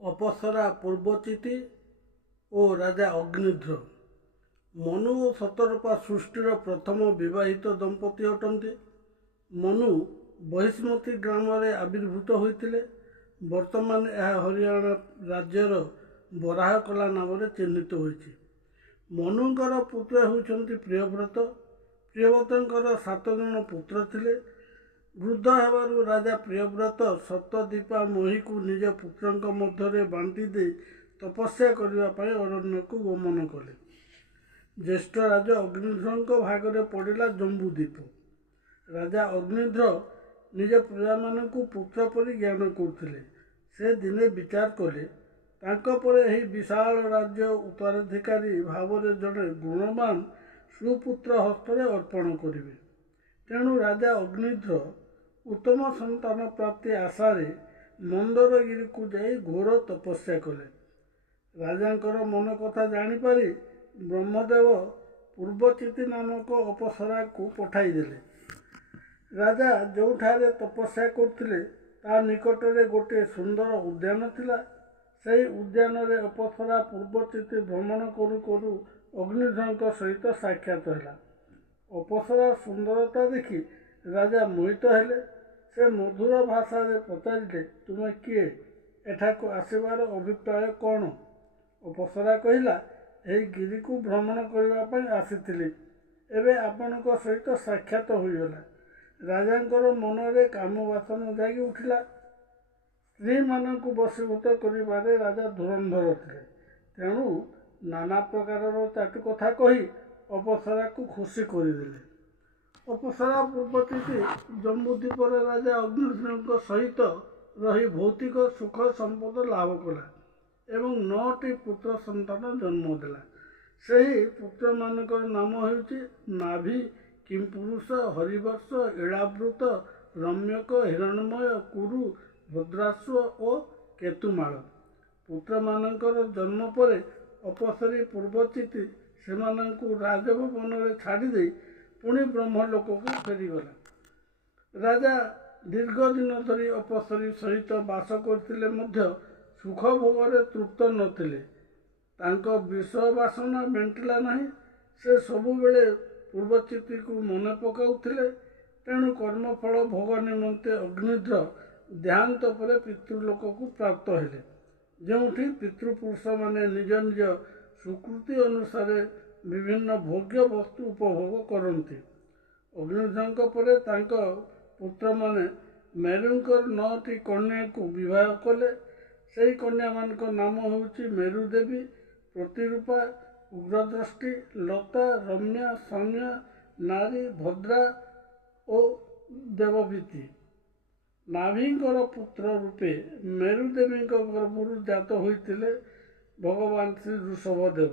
ଅପସରା ପୂର୍ବଚିତି ଓ ରାଜା ଅଗ୍ନିଧ୍ର। ମନୁ ଓ ଶତରୂପା ସୃଷ୍ଟିର ପ୍ରଥମ ବିବାହିତ ଦମ୍ପତି ଅଟନ୍ତି। ମନୁ ବହିଷ୍ମତୀ ଗ୍ରାମରେ ଆବିର୍ଭୂତ ହୋଇଥିଲେ। ବର୍ତ୍ତମାନ ଏହା ହରିୟାଣା ରାଜ୍ୟର ବରାହକଲା ନାମରେ ଚିହ୍ନିତ ହୋଇଛି। ମନୁଙ୍କର ପୁତ୍ର ହେଉଛନ୍ତି ପ୍ରିୟବ୍ରତ। ପ୍ରିୟବ୍ରତଙ୍କର 7 ଜଣ ପୁତ୍ର ଥିଲେ। ବୃଦ୍ଧ ହେବାରୁ ରାଜା ପ୍ରିୟବ୍ରତ ସପ୍ତଦୀପା ମହୀକୁ ନିଜ ପୁତ୍ରଙ୍କ ମଧ୍ୟରେ ବାଣ୍ଟି ଦେଇ ତପସ୍ୟା କରିବା ପାଇଁ ଅରଣ୍ୟକୁ ଗମନ କଲେ। ଜ୍ୟେଷ୍ଠ ରାଜା ଅଗ୍ନିଧ୍ରଙ୍କ ଭାଗରେ ପଡ଼ିଲା ଜମ୍ବୁଦ୍ୱୀପ। ରାଜା ଅଗ୍ନିଧ୍ର ନିଜ ପ୍ରଜାମାନଙ୍କୁ ପୁତ୍ର ପରି ଜ୍ଞାନ କରୁଥିଲେ। ସେ ଦିନେ ବିଚାର କଲେ, ତାଙ୍କ ପରେ ଏହି ବିଶାଳ ରାଜ୍ୟ ଉତ୍ତରାଧିକାରୀ ଭାବରେ ଜଣେ ଗୁଣବାନ ସୁପୁତ୍ର ହସ୍ତରେ ଅର୍ପଣ କରିବେ। ତେଣୁ ରାଜା ଅଗ୍ନିଧ୍ର ଉତ୍ତମ ସନ୍ତାନ ପ୍ରାପ୍ତି ଆଶାରେ ମନ୍ଦରଗିରିକୁ ଯାଇ ଘୋର ତପସ୍ୟା କଲେ। ରାଜାଙ୍କର ମନ କଥା ଜାଣିପାରି ବ୍ରହ୍ମଦେବ ପୂର୍ବଚିତି ନାମକ ଅପସରାକୁ ପଠାଇଦେଲେ। ରାଜା ଯେଉଁଠାରେ ତପସ୍ୟା କରୁଥିଲେ ତା ନିକଟରେ ଗୋଟିଏ ସୁନ୍ଦର ଉଦ୍ୟାନ ଥିଲା। ସେହି ଉଦ୍ୟାନରେ ଅପସରା ପୂର୍ବଚିତି ଭ୍ରମଣ କରୁ କରୁ ଅଗ୍ନିଧ୍ରଙ୍କ ସହିତ ସାକ୍ଷାତ ହେଲା। ଅପସରା ସୁନ୍ଦରତା ଦେଖି ରାଜା ମୋହିତ ହେଲେ। ସେ ମଧୁର ଭାଷାରେ ପଚାରିଲେ, ତୁମେ କିଏ? ଏଠାକୁ ଆସିବାର ଅଭିପ୍ରାୟ କ'ଣ? ଅପସରା କହିଲା, ଏହି ଗିରିକୁ ଭ୍ରମଣ କରିବା ପାଇଁ ଆସିଥିଲି। ଏବେ ଆପଣଙ୍କ ସହିତ ସାକ୍ଷାତ ହୋଇଗଲା। ରାଜାଙ୍କର ମନରେ କାମବାସନା ଜାଗି ଉଠିଲା। ସ୍ତ୍ରୀମାନଙ୍କୁ ବଶୀଭୂତ କରିବାରେ ରାଜା ଧୁରନ୍ଧର ଥିଲେ। ତେଣୁ ନାନା ପ୍ରକାରର ଚାଟୁ କଥା କହି ଅପସରାକୁ ଖୁସି କରିଦେଲେ। ଅପସରା ପୂର୍ବଚିତି ଜମ୍ବୁଦ୍ୱୀପରେ ରାଜା ଅଗ୍ନିଧ୍ରଙ୍କ ସହିତ ରହି ଭୌତିକ ସୁଖ ସମ୍ପଦ ଲାଭ କଲା ଏବଂ 9ଟି ପୁତ୍ର ସନ୍ତାନ ଜନ୍ମ ଦେଲା। ସେହି ପୁତ୍ରମାନଙ୍କର ନାମ ହେଉଛି ନାଭି, କିମ୍ପୁରୁଷ, ହରିବର୍ଷ, ଇଳାବୃତ, ରମ୍ୟକ, ହିରଣ୍ମୟ, କୁରୁ, ଭଦ୍ରାଶ୍ୱ ଓ କେତୁମାଳ। ପୁତ୍ରମାନଙ୍କର ଜନ୍ମ ପରେ ଅପସରୀ ପୂର୍ବଚିତି ସେମାନଙ୍କୁ ରାଜଭବନରେ ଛାଡ଼ିଦେଇ ପୁଣି ବ୍ରହ୍ମଲୋକକୁ ଫେରିଗଲା। ରାଜା ଦୀର୍ଘ ଦିନ ଧରି ଅପସରୀ ସହିତ ବାସ କରିଥିଲେ ମଧ୍ୟ ସୁଖ ଭୋଗରେ ତୃପ୍ତ ନଥିଲେ। ତାଙ୍କ ବିଷୟ ବାସନା ମେଣ୍ଟିଲା ନାହିଁ। ସେ ସବୁବେଳେ ପୂର୍ବଚିତିକୁ ମନେ ପକାଉଥିଲେ। ତେଣୁ କର୍ମଫଳ ଭୋଗ ନିମନ୍ତେ ଅଗ୍ନିଧ୍ର ଦେହାନ୍ତ ପରେ ପିତୃଲୋକକୁ ପ୍ରାପ୍ତ ହେଲେ, ଯେଉଁଠି ପିତୃପୁରୁଷମାନେ ନିଜ ନିଜ ସୁକୃତି ଅନୁସାରେ ବିଭିନ୍ନ ଭୋଗ୍ୟ ବସ୍ତୁ ଉପଭୋଗ କରନ୍ତି। ଅଗ୍ନିଧ୍ରଙ୍କ ପରେ ତାଙ୍କ ପୁତ୍ରମାନେ ମେରୁଙ୍କର 9ଟି କନ୍ୟାକୁ ବିବାହ କଲେ। ସେହି କନ୍ୟାମାନଙ୍କ ନାମ ହେଉଛି ମେରୁଦେବୀ, ପ୍ରତିରୂପା, ଉଗ୍ରଦୃଷ୍ଟି, ଲତା, ରମ୍ୟା, ସୌମ୍ୟା, ନାରୀ, ଭଦ୍ରା ଓ ଦେବବୀତି। ନାଭିଙ୍କର ପୁତ୍ର ରୂପେ ମେରୁଦେବୀଙ୍କ ଗର୍ଭରୁ ଜାତ ହୋଇଥିଲେ ଭଗବାନ ଶ୍ରୀ ଋଷଭଦେବ।